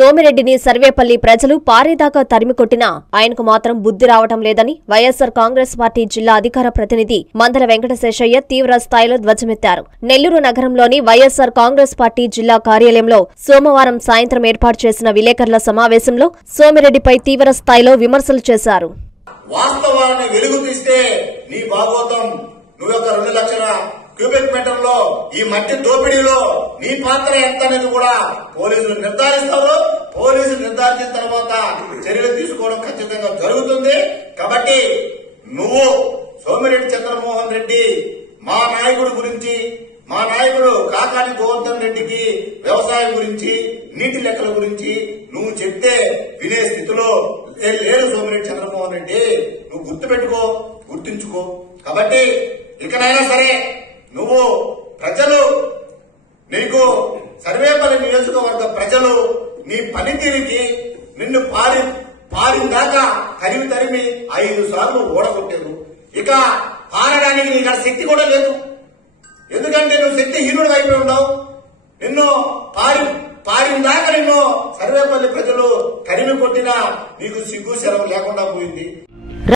సోమిరెడ్డిని సర్వేపల్లి ప్రజలు పారేదాకా తరిమికొట్టినా ఆయనకు మాత్రం బుద్ధి రావటం లేదని వైఎస్సార్ కాంగ్రెస్ పార్టీ జిల్లా అధికార ప్రతినిధి మందల వెంకటశేషయ్య తీవ్ర స్థాయిలో ధ్వజమెత్తారు. నెల్లూరు నగరంలోని వైఎస్సార్ కాంగ్రెస్ పార్టీ జిల్లా కార్యాలయంలో సోమవారం సాయంత్రం ఏర్పాటు చేసిన విలేకరుల సమావేశంలో సోమిరెడ్డిపై తీవ్ర స్థాయిలో విమర్శలు చేశారు. వాస్తవాన్ని వెలుగు తీస్తే నీ భాగోతం నువ్వొక 2 లక్షల క్యూబిక్ మీటర్లో ఈ మట్టి దోపిడీలో నీ పాత్ర ఎంత అనేది కూడా పోలీసులు నిర్ధారిస్తారు. పోలీసులు నిర్ధారించిన తర్వాత చర్యలు తీసుకోవడం ఖచ్చితంగా జరుగుతుంది. కాబట్టి నువ్వు సోమిరెడ్డి చంద్రమోహన్ రెడ్డి మా నాయకుడి గురించి, మా నాయకుడు కాకాని గోవర్ధన్ రెడ్డికి వ్యవసాయం గురించి, నీటి లెక్కల గురించి నువ్వు చెప్తే వినే స్థితిలో లేరు సోమిరెడ్డి చంద్రమోహన్ రెడ్డి. నువ్వు గుర్తుపెట్టుకో, గుర్తుంచుకో. కాబట్టి ఇకనైనా సరే నువ్వు ప్రజలు, నీకు సర్వేపల్లి నియోజకవర్గ ప్రజలు నీ పనితీరుకి నిన్ను పారిందాకా తరిమి 5 సార్లు ఓడగొట్టారు. ఇక పారడానికి నీకు శక్తి కూడా లేదు. ఎందుకంటే నువ్వు శక్తిహీనుడు అయిపోయి ఉన్నావు. నిన్ను పారిందాకా నిన్ను సర్వేపల్లి ప్రజలు తరిమి కొట్టినా నీకు సిగ్గు శరం లేకుండా పోయింది.